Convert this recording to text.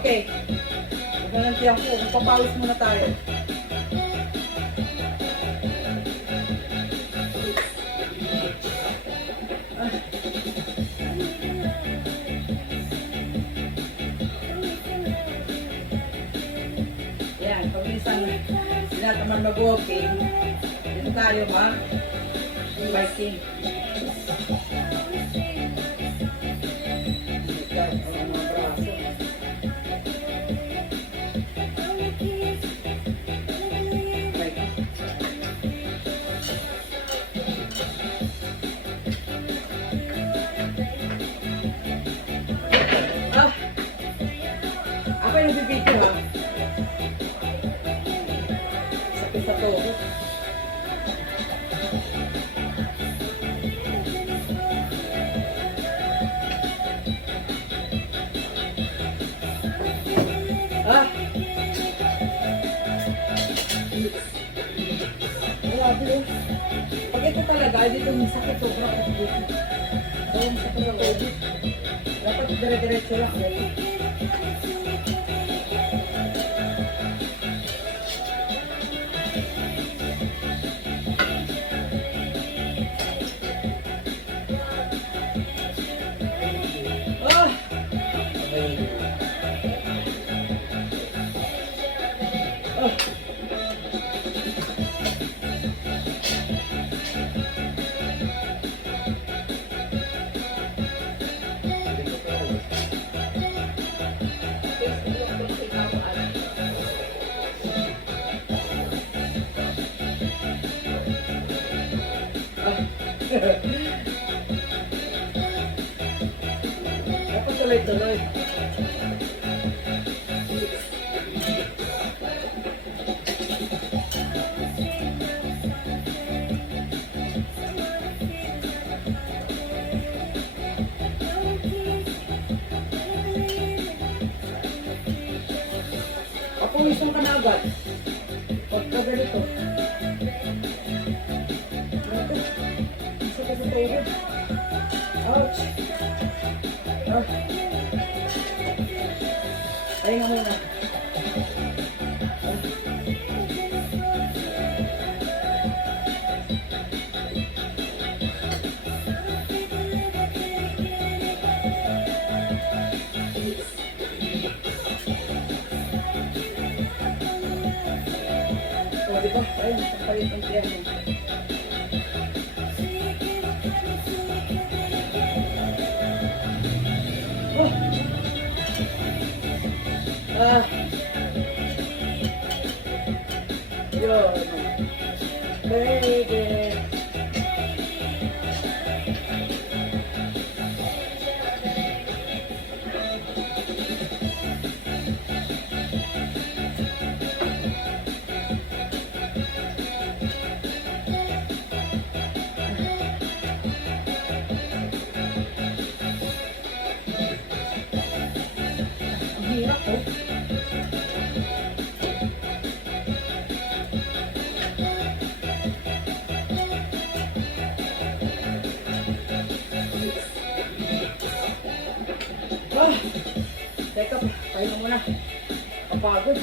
Okay. Ganun tiyan ko. Papawis muna tayo. Yan. Pag minsan tinataman mag-walking, dito tayo biking. Ako yung nagbibidyo ha. Sakit sa to. Pag ito talaga, dito yung sakit sobrang ulit. Dahil sa pag-ulit. Dapat dire-diretso lang. Dapat tuloy-tuloy. Papawisan ka na agad. Pagka ganito. Isa ka sa tubig. Ouch! Ayun na muna. O, diba? Ayun, papalit ang tiyan mo. Yun. Baby. Ang hirap po. Teka, tayo na muna. Kapagod.